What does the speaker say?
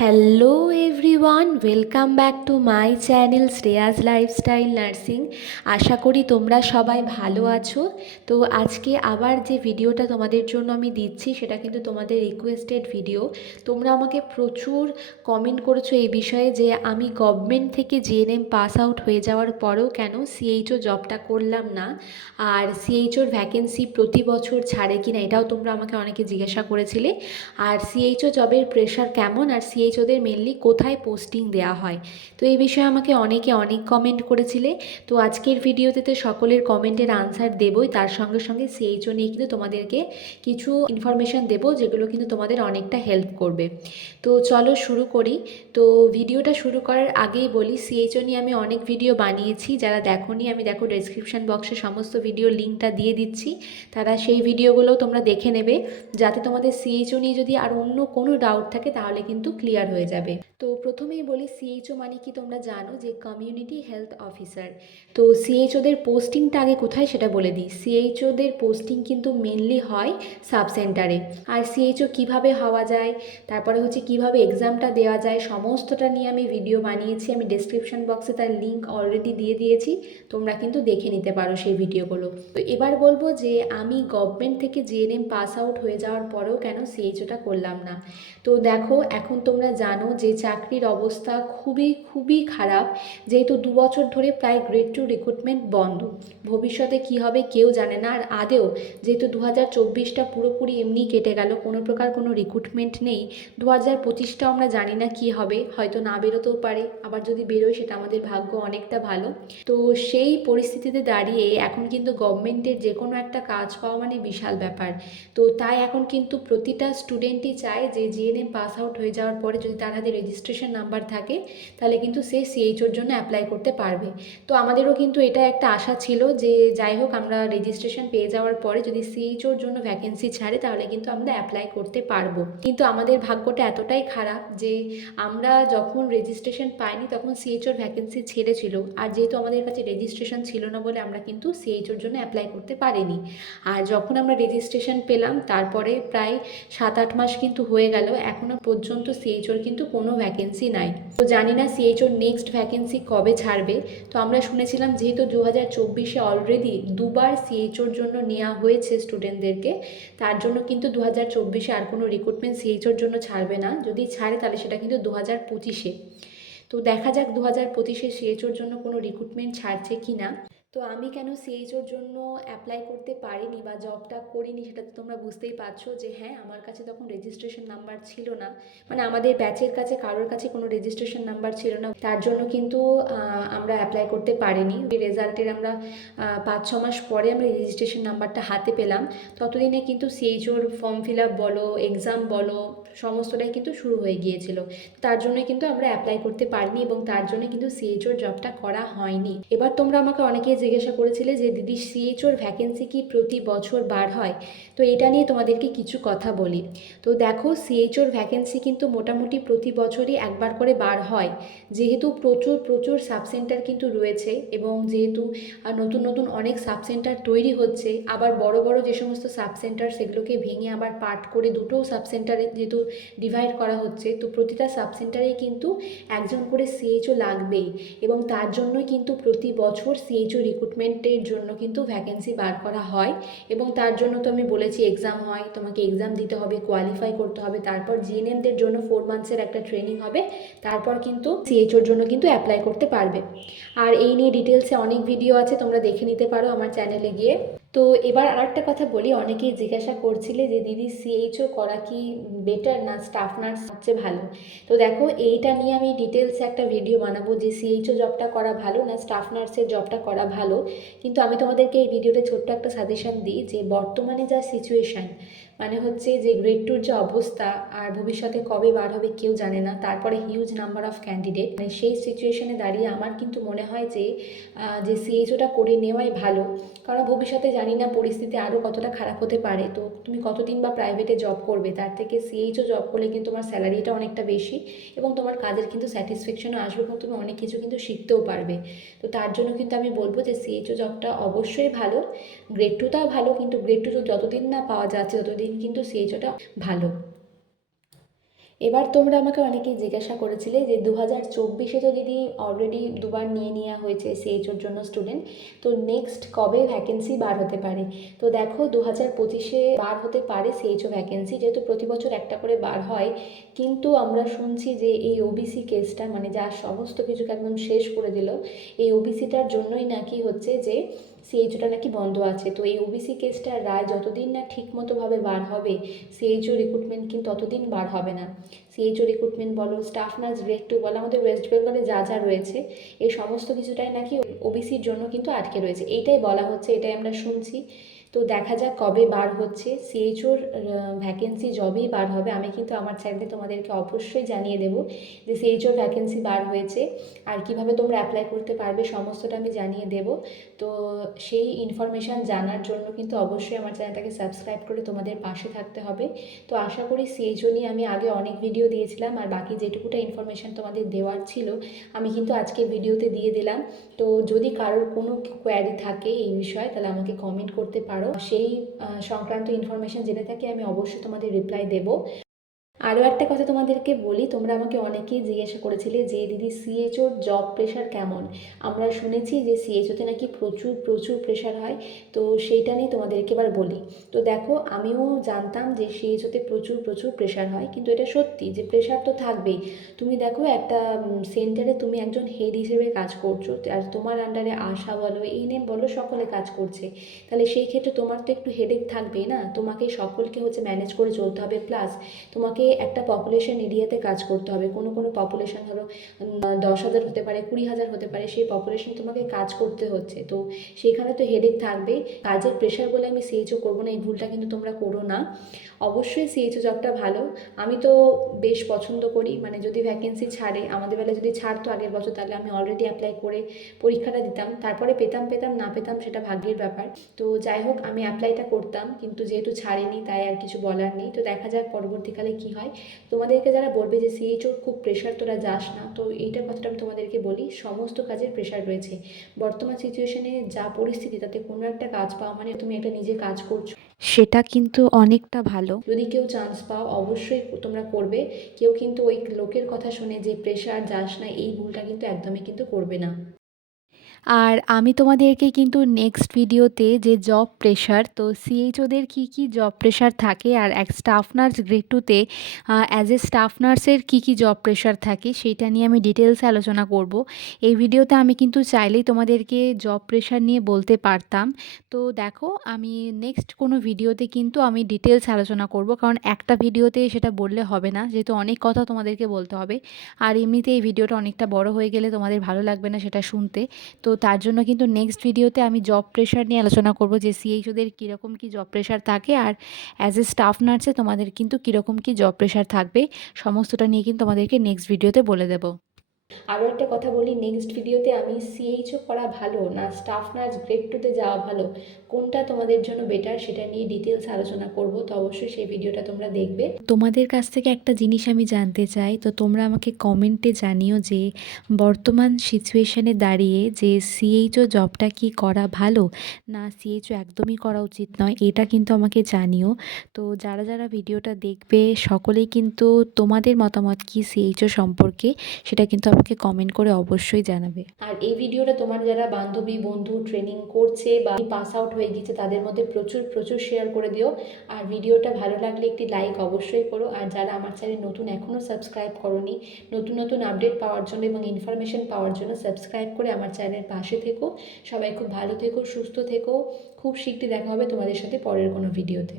Hello everyone welcome back to my channel Shreya's lifestyle nursing আশা করি তোমরা সবাই ভালো আছো। তো আজকে আবার যে ভিডিওটা তোমাদের জন্য আমি দিচ্ছি, সেটা কিন্তু তোমাদের রিকোয়েস্টেড ভিডিও তোমরা আমাকে প্রচুর কমেন্ট করেছ এই বিষয়ে যে আমি গভর্নমেন্ট থেকে জিএনএম পাস আউট হয়ে যাওয়ার পরেও কেন সিএইচও জবটা করলাম না, আর সিএইচওর ভ্যাকেন্সি প্রতি বছর ছাড়ে কি না এটাও তোমরা আমাকে অনেকে জিজ্ঞাসা করেছিলে। আর সিএইচও জবের প্রেশার কেমন? আর সিএইচওদের মেনলি কোথায় পোস্টিং দেওয়া হয়। তো এই বিষয়ে আমাকে অনেকে অনেক কমেন্ট করেছিলে। তো আজকের ভিডিওতে তো সকলের কমেন্টের আনসার দেবই। তার সঙ্গে সঙ্গে সিএইচও নিয়ে কিন্তু তোমাদেরকে কিছু ইনফরমেশান দেবো, যেগুলো কিন্তু তোমাদের অনেকটা হেল্প করবে। তো চলো শুরু করি। তো ভিডিওটা শুরু করার আগেই বলি, সিএইচও নিয়ে আমি অনেক ভিডিও বানিয়েছি। যারা দেখোনি, আমি দেখো ডেসক্রিপশন বক্সে সমস্ত ভিডিও লিঙ্কটা দিয়ে দিচ্ছি। তারা সেই ভিডিওগুলো তোমরা দেখে নেবে। যাতে তোমাদের সিএইচও নিয়ে যদি আর অন্য কোনো ডাউট থাকে, তাহলে কিন্তু ক্লিয়ার হয়ে যাবে। তো প্রথমেই বলি সিএইচও মানে কি তোমরা জানো যে কমিউনিটি হেলথ অফিসার তো সিএইচওদের পোস্টিংটা আগে কোথায় সেটা বলে দিই। সিএইচওদের পোস্টিং কিন্তু মেনলি হয় সাব সেন্টারে আর সিএইচও কীভাবে হওয়া যায়, তারপরে হচ্ছে কীভাবে এক্সামটা দেওয়া যায়, সমস্তটা নিয়ে আমি ভিডিও বানিয়েছি। আমি ডেসক্রিপশন বক্সে তার লিঙ্ক অলরেডি দিয়ে দিয়েছি। তোমরা কিন্তু দেখে নিতে পারো সেই ভিডিওগুলো তো এবার বলব যে আমি গভর্নমেন্ট থেকে জিএনএম পাস আউট হয়ে যাওয়ার পরেও কেন সিএইচওটা করলাম না। তো দেখো, এখন তোমরা জানো যে চাকরির অবস্থা খুবই খুবই খারাপ, যেহেতু দু বছর ধরে প্রায় গ্রেড টু রিক্রুটমেন্ট বন্ধ। ভবিষ্যতে কি হবে কেউ জানে না। আর আদেও, যেহেতু দু হাজার চব্বিশটা পুরোপুরি এমনি কেটে গেল, কোনো প্রকার কোনো রিক্রুটমেন্ট নেই, দু হাজার পঁচিশটাও আমরা জানি না কি হবে। হয়তো না বেরোতেও পারে, আবার যদি বেরোয় সেটা আমাদের ভাগ্য অনেকটা ভালো। তো সেই পরিস্থিতিতে দাঁড়িয়ে এখন কিন্তু গভর্নমেন্টের যে কোনো একটা কাজ পাওয়া মানে বিশাল ব্যাপার। তো তাই এখন কিন্তু প্রতিটা স্টুডেন্টই চায় যে জিএনএম পাস আউট হয়ে যাওয়ার পরে যদি তার হাতে রেজিস্ট্রেশন নাম্বার থাকে, তাহলে কিন্তু সে সিএইচওর জন্য অ্যাপ্লাই করতে পারবে। তো আমাদেরও কিন্তু এটা একটা আশা ছিল যে যাই হোক আমরা রেজিস্ট্রেশন পেয়ে যাওয়ার পরে যদি সিএইচওর জন্য ভ্যাকেন্সি ছাড়ে, তাহলে কিন্তু আমরা অ্যাপ্লাই করতে পারব। কিন্তু আমাদের ভাগ্যটা এতটাই খারাপ যে আমরা যখন রেজিস্ট্রেশন পাইনি, তখন সিএইচওর ভ্যাকেন্সি ছেড়েছিল। আর যেহেতু আমাদের কাছে রেজিস্ট্রেশন ছিল না বলে আমরা কিন্তু সিএইচওর জন্য অ্যাপ্লাই করতে পারিনি। আর যখন আমরা রেজিস্ট্রেশন পেলাম, তারপরে প্রায় সাত আট মাস কিন্তু হয়ে গেল এখনও পর্যন্ত সিএইচওর কিন্তু কোনো ভ্যাকেন্সি নাই। তো জানি না সিএইচওর নেক্সট ভ্যাকেন্সি কবে ছাড়বে। তো আমরা শুনেছিলাম যেহেতু দু হাজার চব্বিশে অলরেডি দুবার সিএইচওর জন্য নেওয়া হয়েছে স্টুডেন্টদেরকে তার জন্য কিন্তু দু হাজার চব্বিশে আর কোনো রিক্রুটমেন্ট সিএইচওর জন্য ছাড়বে না। যদি ছাড়ে তাহলে সেটা কিন্তু দু হাজার পঁচিশে। তো দেখা যাক দু হাজার পঁচিশে সিএইচওর জন্য কোনো রিক্রুটমেন্ট ছাড়ছে কি না তো আমি কেন সিএইচওর জন্য অ্যাপ্লাই করতে পারিনি বা জবটা করিনি সেটা তো তোমরা বুঝতেই পারছ যে হ্যাঁ আমার কাছে তখন রেজিস্ট্রেশন নাম্বার ছিল না। মানে আমাদের ব্যাচের কাছে কারোর কাছে কোনো রেজিস্ট্রেশন নাম্বার ছিল না। তার জন্য কিন্তু আমরা অ্যাপ্লাই করতে পারিনি। রেজাল্টের আমরা পাঁচ ছ মাস পরে আমরা রেজিস্ট্রেশন নাম্বারটা হাতে পেলাম। ততদিনে কিন্তু সিএইচওর ফর্ম ফিল আপ বলো এক্সাম বলো, সমস্তটাই কিন্তু শুরু হয়ে গিয়েছিল। তার জন্য কিন্তু আমরা অ্যাপ্লাই করতে পারিনি এবং তার জন্য কিন্তু সিএইচওর জবটা করা হয়নি। এবার তোমরা আমাকে অনেকে জিজ্ঞাসা করেছিলে যে, দিদি সিএইচওর ভ্যাকেন্সি কি প্রতি বছর বার হয়? তো এটা নিয়ে তোমাদেরকে কিছু কথা বলি। তো দেখো সিএইচওর ভ্যাকেন্সি কিন্তু মোটামুটি প্রতি বছরই একবার করে বার হয়। যেহেতু প্রচুর প্রচুর সাবসেন্টার কিন্তু রয়েছে এবং যেহেতু নতুন নতুন অনেক সাবসেন্টার তৈরি হচ্ছে, আবার বড় বড় যে সমস্ত সাবসেন্টার সেগুলোকে ভেঙে আবার পার্ট করে দুটো সাবসেন্টারে যেহেতু ডিভাইড করা হচ্ছে, তো প্রতিটা সাবসেন্টারেই কিন্তু একজন করে সিএইচও লাগবেই এবং তার জন্যই কিন্তু প্রতি বছর সিএইচও রিক্রুটমেন্টের জন্য কিন্তু ভ্যাকেন্সি বার করা হয় এবং তার জন্য তো আমি বলেছি এক্সাম হয়, তোমাকে এক্সাম দিতে হবে কোয়ালিফাই করতে হবে, তারপর জিএনএমদের জন্য ফোর মান্থসের একটা ট্রেনিং হবে, তারপর কিন্তু সিএইচওর জন্য কিন্তু অ্যাপ্লাই করতে পারবে। আর এই নিয়ে ডিটেলসে অনেক ভিডিও আছে, তোমরা দেখে নিতে পারো আমার চ্যানেলে গিয়ে। তো এবার আর একটা কথা বলি, অনেকেই জিজ্ঞাসা করছিলে যে, দিদি সিএইচও করা কি বেটার না স্টাফ নার্স সবচেয়ে ভালো? তো দেখো, এইটা নিয়ে আমি ডিটেলসে একটা ভিডিও বানাবো যে সিএইচও জবটা করা ভালো না স্টাফ নার্সের জবটা করা ভালো। কিন্তু আমি তোমাদেরকে এই ভিডিওতে ছোট্ট একটা সাজেশান দিই যে, বর্তমানে যা সিচুয়েশান মানে হচ্ছে যে গ্রেড টুর যে অবস্থা আর ভবিষ্যতে কবে বার হবে কেউ জানে না। তারপরে হিউজ নাম্বার অফ ক্যান্ডিডেট মানে সেই সিচুয়েশনে দাঁড়িয়ে আমার কিন্তু মনে হয় যে যে সিএইচওটা করে নেওয়াই ভালো। কারণ ভবিষ্যতে জানি না পরিস্থিতি আরও কতটা খারাপ হতে পারে। তো তুমি কতদিন বা প্রাইভেটে জব করবে? তার থেকে সিএইচও জব করলে কিন্তু তোমার স্যালারিটা অনেকটা বেশি এবং তোমার কাজের কিন্তু স্যাটিসফ্যাকশনও আসবে এবং তুমি অনেক কিছু কিন্তু শিখতেও পারবে। তো তার জন্য কিন্তু আমি বলব যে সিএইচও জবটা অবশ্যই ভালো। গ্রেড টুটাও ভালো কিন্তু গ্রেড টু যতদিন না পাওয়া যাচ্ছে, ততদিন কিন্তু সিএইচওটা ভালো। এবার তোমরা আমাকে অনেকেই জিজ্ঞাসা করেছিলে যে দু হাজার চব্বিশে তো দিদি অলরেডি দুবার নিয়ে নেওয়া হয়েছে সিএইচওর জন্য স্টুডেন্ট তো নেক্সট কবে ভ্যাকেন্সি বার হতে পারে? তো দেখো দু হাজার পঁচিশে বার হতে পারে সিএইচও ভ্যাকেন্সি যেহেতু প্রতি বছর একটা করে বার হয়, কিন্তু আমরা শুনছি যে এই ওবিসি কেসটা মানে যা সমস্ত কিছুকে একদম শেষ করে দিল, এই ওবিসিটার জন্যই নাকি হচ্ছে যে সিএইচওটা নাকি বন্ধ আছে। তো এই ওবিসি কেসটার রায় যতদিন না ঠিকমতোভাবে বার হবে সিএইচও রিক্রুটমেন্ট কিন্তু ততদিন বার হবে না। সিএইচও রিক্রুটমেন্ট বলো স্টাফ নার্স গ্রেড টু বলো, আমাদের ওয়েস্ট বেঙ্গলে যা যা রয়েছে, এই সমস্ত কিছুটাই নাকি ওবিসির জন্য কিন্তু আটকে রয়েছে। এইটাই বলা হচ্ছে, এটাই আমরা শুনছি। তো দেখা যাক কবে বার হচ্ছে। সিএইচওর ভ্যাকেন্সি জবেই বার হবে, আমি কিন্তু আমার চ্যানেলে তোমাদেরকে অবশ্যই জানিয়ে দেবো যে সিএইচওর ভ্যাকেন্সি বার হয়েছে আর কীভাবে তোমরা অ্যাপ্লাই করতে পারবে, সমস্তটা আমি জানিয়ে দেব। তো সেই ইনফরমেশান জানার জন্য কিন্তু অবশ্যই আমার চ্যানেলটাকে সাবস্ক্রাইব করে তোমাদের পাশে থাকতে হবে। তো আশা করি সিএইচও নিয়ে আমি আগে অনেক ভিডিও দিয়েছিলাম আর বাকি যেটুকুটা ইনফরমেশান তোমাদের দেওয়ার ছিল, আমি কিন্তু আজকে ভিডিওতে দিয়ে দিলাম। তো যদি কারোর কোনো কোয়ারি থাকে এই বিষয়ে, তাহলে আমাকে কমেন্ট করতে পারো। সেই আহ, সংক্রান্ত ইনফরমেশন জেনে থাকি আমি অবশ্যই তোমাদের রিপ্লাই দেবো। আরও একটা কথা তোমাদেরকে বলি, তোমরা আমাকে অনেকেই জিজ্ঞাসা করেছিলে যে, দিদি সিএচওর জব প্রেশার কেমন? আমরা শুনেছি যে সিএচওতে নাকি প্রচুর প্রচুর প্রেশার হয়। তো সেইটা নিয়ে তোমাদেরকে এবার বলি। তো দেখো, আমিও জানতাম যে সিএচওতে প্রচুর প্রচুর প্রেশার হয়। কিন্তু এটা সত্যি যে প্রেশার তো থাকবেই। তুমি দেখো, একটা সেন্টারে তুমি একজন হেড হিসেবে কাজ করছ, আর তোমার আন্ডারে আশা বলো, এই নেম বলো, সকলে কাজ করছে। তাহলে সেই ক্ষেত্রে তোমার তো একটু হেডেক থাকবেই না? তোমাকে সকলকে হচ্ছে ম্যানেজ করে চলতে হবে। প্লাস তোমাকে একটা পপুলেশন এরিয়াতে কাজ করতে হবে। কোনো কোনো পপুলেশন ধরো দশ হাজার হতে পারে, কুড়ি হাজার হতে পারে, সেই পপুলেশন তোমাকে কাজ করতে হচ্ছে। তো সেখানে তো হেডেক থাকবেই। কাজের প্রেশার বলে আমি সিএইচও করব না, এই ভুলটা কিন্তু তোমরা করো না। অবশ্যই সিএইচও জবটা ভালো। আমি তো বেশ পছন্দ করি। মানে যদি ভ্যাকেন্সি ছাড়ে, আমাদের বেলা যদি ছাড়তো আগের বছর, তাহলে আমি অলরেডি অ্যাপ্লাই করে পরীক্ষাটা দিতাম। তারপরে পেতাম পেতাম, না পেতাম, সেটা ভাগ্যের ব্যাপার। তো যাই হোক, আমি অ্যাপ্লাইটা করতাম, কিন্তু যেহেতু ছাড়েনি, তাই আর কিছু বলার নেই। তো দেখা যাক পরবর্তীকালে কী হয়। তোমাদেরকে যারা বলবে যে সিএইচওর খুব প্রেশার তোরা যাস না তো এইটার কথাটা আমি তোমাদেরকে বলি সমস্ত কাজের প্রেশার রয়েছে। বর্তমান সিচুয়েশনে যা পরিস্থিতি তাতে কোনো একটা কাজ পাওয়া মানে তুমি একটা নিজে কাজ করছ। সেটা কিন্তু অনেকটা ভালো। যদি কেউ চান্স পাও অবশ্যই তোমরা করবে। কেউ কিন্তু ওই লোকের কথা শুনে যে প্রেশার যাস না এই ভুলটা কিন্তু একদমই কিন্তু করবে না। আর আমি তোমাদেরকে কিন্তু নেক্সট ভিডিওতে যে জব প্রেশার তো সিএইচওদের কী কী জব প্রেশার থাকে আর এক স্টাফ নার্স গ্রেড টুতে অ্যাজ এ স্টাফ নার্সের কী কী জব প্রেশার থাকে সেইটা নিয়ে আমি ডিটেলসে আলোচনা করব। এই ভিডিওতে আমি কিন্তু চাইলেই তোমাদেরকে জব প্রেশার নিয়ে বলতে পারতাম। তো দেখো, আমি নেক্সট কোনো ভিডিওতে কিন্তু আমি ডিটেলস আলোচনা করব, কারণ একটা ভিডিওতে সেটা বললে হবে না, যেহেতু অনেক কথা তোমাদেরকে বলতে হবে। আর এমনিতে এই ভিডিওটা অনেকটা বড় হয়ে গেলে তোমাদের ভালো লাগবে না সেটা শুনতে। তো তার জন্য কিন্তু নেক্সট ভিডিওতে আমি জব প্রেশার নিয়ে আলোচনা করব যে সিএইচওদের কীরকম কী জব প্রেশার থাকে আর অ্যাজ এ স্টাফ নার্সে তোমাদের কিন্তু কীরকম কী জব প্রেশার থাকবে, সমস্তটা নিয়ে কিন্তু তোমাদেরকে নেক্সট ভিডিওতে বলে দেবো। আরও একটা কথা বলি নেক্সট ভিডিওতে আমি সিএইচও করা ভালো না স্টাফ নার্স গ্রেড টুতে যাওয়া ভালো? কোনটা তোমাদের জন্য বেটার সেটা নিয়ে ডিটেলস আলোচনা করব, তো অবশ্যই সেই ভিডিওটা তোমরা দেখবে। তোমাদের কাছ থেকে একটা জিনিস আমি জানতে চাই, তো তোমরা আমাকে কমেন্টে জানিও যে বর্তমান সিচুয়েশানে দাঁড়িয়ে যে সিএইচও জবটা কি করা ভালো? না সিএইচও একদমই করা উচিত নয়, এটা কিন্তু আমাকে জানিও। তো যারা যারা ভিডিওটা দেখবে, সকলেই কিন্তু তোমাদের মতামত কি সিএইচও সম্পর্কে সেটা কিন্তু কমেন্ট করে অবশ্যই জানাবে। আর এই ভিডিওটা তোমার যারা বান্ধবী, বন্ধু ট্রেনিং করছে বা পাস আউট হয়ে গিয়েছে তাদের মধ্যে প্রচুর প্রচুর শেয়ার করে দিও। আর ভিডিওটা ভালো লাগলে একটি লাইক অবশ্যই করো। আর যারা আমার চ্যানেল নতুন এখনও সাবস্ক্রাইব করনি, নতুন নতুন আপডেট পাওয়ার জন্য এবং ইনফরমেশন পাওয়ার জন্য সাবস্ক্রাইব করে আমার চ্যানেলের পাশে থেকো। সবাই খুব ভালো থেকো, সুস্থ থেকো। খুব শীঘ্রই দেখা হবে তোমাদের সাথে পরের কোনো ভিডিওতে